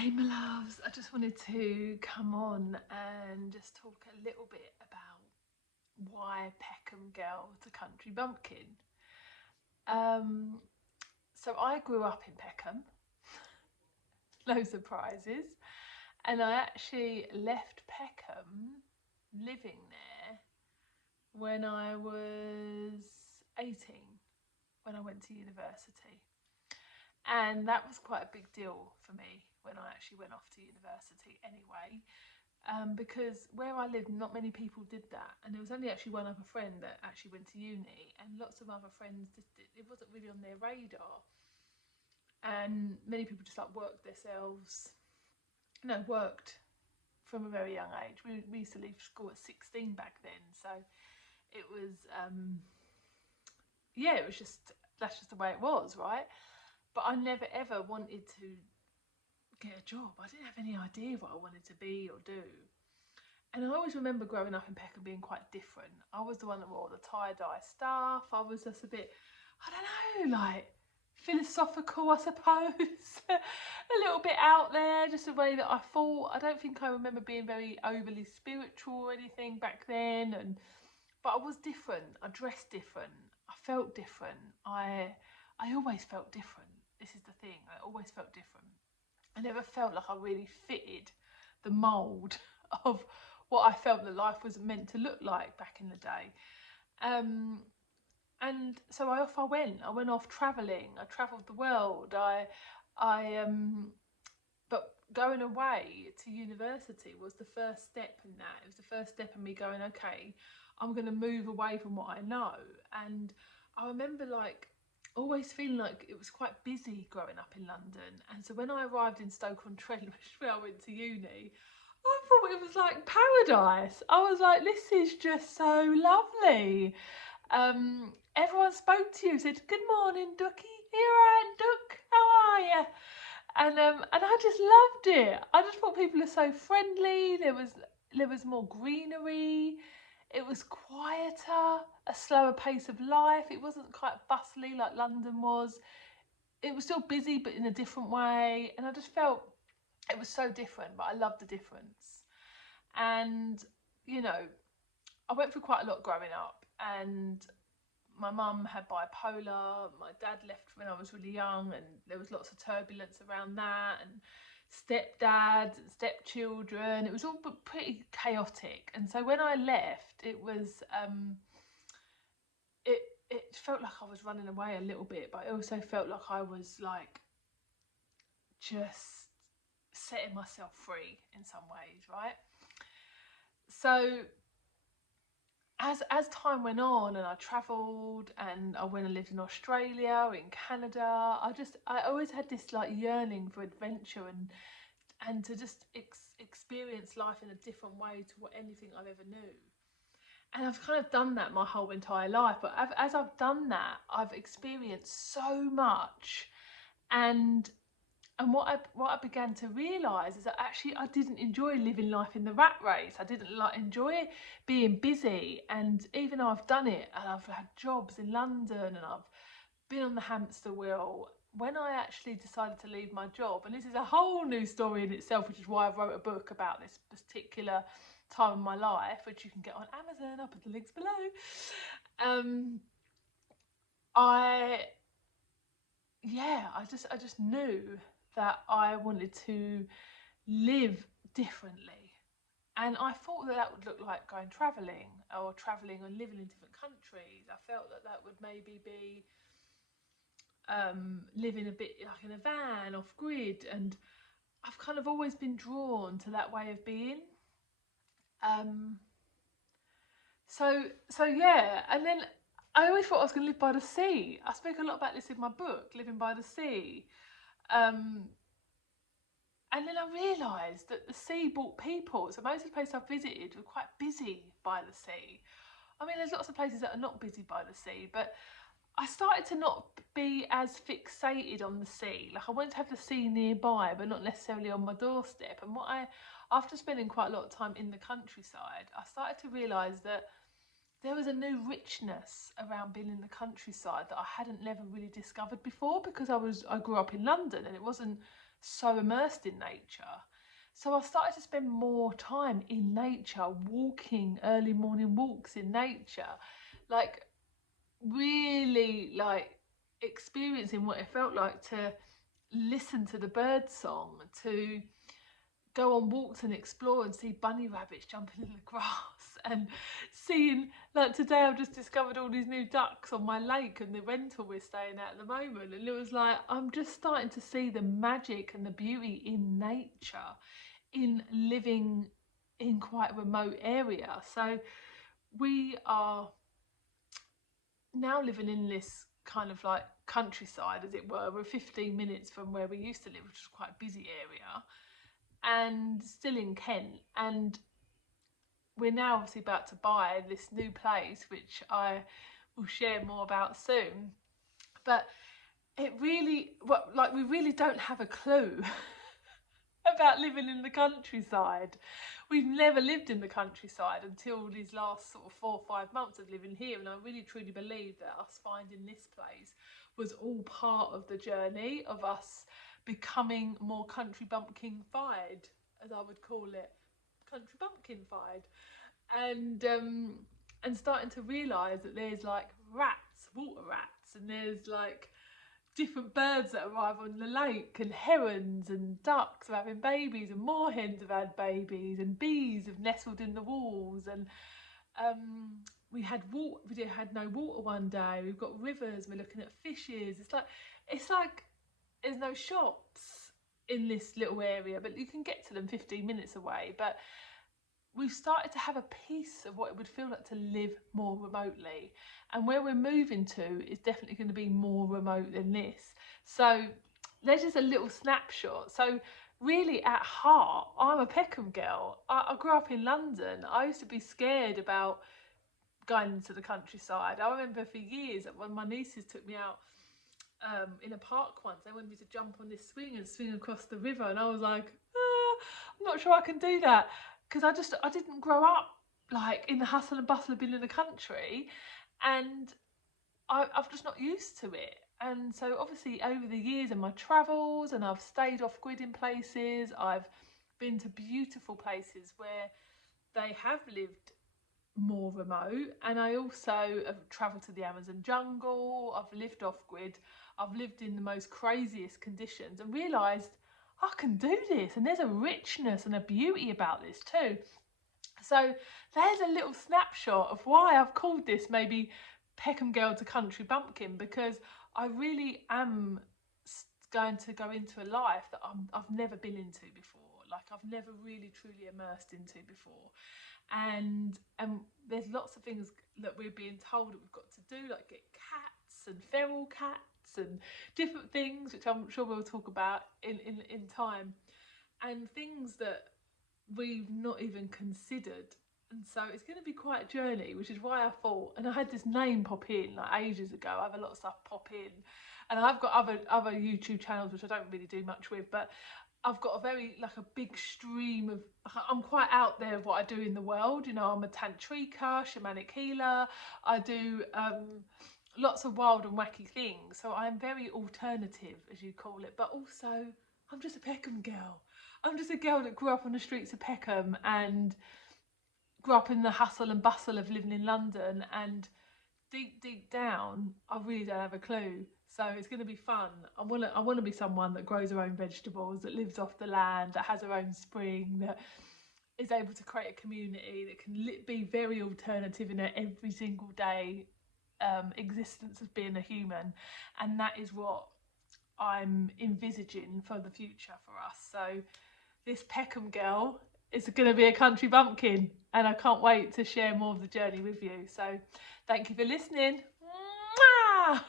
Hey my loves, I just wanted to come on and just talk a little bit about why Peckham Girl to Country Bumpkin. Um, so I grew up in Peckham, no surprises, and I actually left Peckham living there when I was 18, when I went to university. And that was quite a big deal for me when I actually went off to university anyway. Because where I lived, not many people did that, and there was only actually one other friend that actually went to uni, and lots of other friends just it wasn't really on their radar, and many people just like worked themselves, worked from a very young age. We used to leave school at 16 back then, so it was yeah, it was just that's just the way it was, right? But I never ever wanted to get a job. I didn't have any idea what I wanted to be or do. And I always remember growing up in Peckham being quite different. I was the one that wore the tie-dye stuff. I was just a bit, I don't know, like philosophical, I suppose. A little bit out there, just the way that I thought. I don't think I remember being very overly spiritual or anything back then. But I was different. I dressed different. I felt different. I always felt different. This is the thing. I always felt different. I never felt like I really fitted the mould of what I felt that life was meant to look like back in the day. Um, and so off I went. I went off travelling. I travelled the world. But going away to university was the first step in that. It was the first step in me going, okay, I'm going to move away from what I know. And I remember like always feeling like it was quite busy growing up in London. And so when I arrived in Stoke-on-Trent, which is where I went to uni, I thought it was like paradise. I was like, this is just so lovely. Everyone spoke to you, said, good morning, Ducky. Here I am, Duck. How are you? And I just loved it. I just thought people are so friendly. There was more greenery. It was quieter, a slower pace of life. It wasn't quite bustly like London was. It was still busy, but in a different way. And I just felt it was so different, but I loved the difference. And you know, I went through quite a lot growing up, and my mum had bipolar. My dad left when I was really young, and there was lots of turbulence around that, and stepdads and stepchildren. It was all pretty chaotic. And so when I left, it it felt like I was running away a little bit, but I also felt like I was like just setting myself free in some ways, right? So as time went on and I travelled and I went and lived in Australia, in Canada, I always had this like yearning for adventure and to just experience life in a different way to what anything I've ever knew. And I've kind of done that my whole entire life, but as I've done that, I've experienced so much. And what I began to realise is that actually I didn't enjoy living life in the rat race. I didn't like enjoy being busy, and even though I've done it and I've had jobs in London and I've been on the hamster wheel, when I actually decided to leave my job, and this is a whole new story in itself, which is why I wrote a book about this particular time in my life, which you can get on Amazon. I'll put the links below. Um, I I just knew that I wanted to live differently. And I thought that that would look like going travelling or travelling and living in different countries. I felt that that would maybe be living a bit like in a van off grid. And I've kind of always been drawn to that way of being. Um, so yeah, and then I always thought I was going to live by the sea. I speak a lot about this in my book, Living by the Sea. Um, And then I realised that the sea brought people. So most of the places I've visited were quite busy by the sea. I mean, there's lots of places that are not busy by the sea, but I started to not be as fixated on the sea. Like I wanted to have the sea nearby, but not necessarily on my doorstep. And after spending quite a lot of time in the countryside, I started to realise that there was a new richness around being in the countryside that I hadn't never really discovered before because I grew up in London and it wasn't so immersed in nature. So I started to spend more time in nature, walking, early morning walks in nature, like really like experiencing what it felt like to listen to the bird song, to go on walks and explore and see bunny rabbits jumping in the grass and seeing, like today I've just discovered all these new ducks on my lake and the rental we're staying at the moment, and it was like I'm just starting to see the magic and the beauty in nature, in living in quite a remote area. So we are now living in this kind of like countryside, as it were. We're 15 minutes from where we used to live, which is quite a busy area, and still in Kent. And we're now obviously about to buy this new place, which I will share more about soon. But it really, well, like we really don't have a clue about living in the countryside. We've never lived in the countryside until these last sort of 4 or 5 months of living here, and I really truly believe that us finding this place was all part of the journey of us becoming more country bumpkin-fied, as I would call it, country bumpkin-fied, and starting to realise that there's like rats, water rats, and there's like different birds that arrive on the lake, and herons and ducks are having babies, and moorhens have had babies, and bees have nestled in the walls, and we had water. We had no water one day. We've got rivers. We're looking at fishes. It's like there's no shops in this little area, but you can get to them 15 minutes away. But we've started to have a piece of what it would feel like to live more remotely, and where we're moving to is definitely going to be more remote than this. So there's just a little snapshot. So really at heart, I'm a Peckham girl. I grew up in London. I used to be scared about going into the countryside. I remember for years when my nieces took me out in a park once, they wanted me to jump on this swing and swing across the river, and I was like, I'm not sure I can do that, because I didn't grow up like in the hustle and bustle of being in the country, and I've just not used to it. And so obviously over the years and my travels, and I've stayed off grid in places, I've been to beautiful places where they have lived more remote, and I also have travelled to the Amazon jungle. I've lived off grid. I've lived in the most craziest conditions and realised I can do this, and there's a richness and a beauty about this too. So there's a little snapshot of why I've called this maybe Peckham Girl to Country Bumpkin, because I really am going to go into a life that I've never been into before, like I've never really truly immersed into before. And there's lots of things that we're being told that we've got to do, like get cats and feral cats and different things, which I'm sure we'll talk about in time, and things that we've not even considered. And so it's going to be quite a journey, which is why I thought, and I had this name pop in like ages ago. I have a lot of stuff pop in, and I've got other YouTube channels which I don't really do much with, but I've got a very like a big stream of, I'm quite out there of what I do in the world. You know, I'm a tantrika, shamanic healer. I do lots of wild and wacky things. So I'm very alternative, as you call it, but also I'm just a Peckham girl. I'm just a girl that grew up on the streets of Peckham and grew up in the hustle and bustle of living in London, and deep down I really don't have a clue. So it's going to be fun. I want to be someone that grows her own vegetables, that lives off the land, that has her own spring, that is able to create a community, that can be very alternative in her every single day existence of being a human. And that is what I'm envisaging for the future for us. So this Peckham girl is going to be a country bumpkin, and I can't wait to share more of the journey with you. So thank you for listening. Mwah!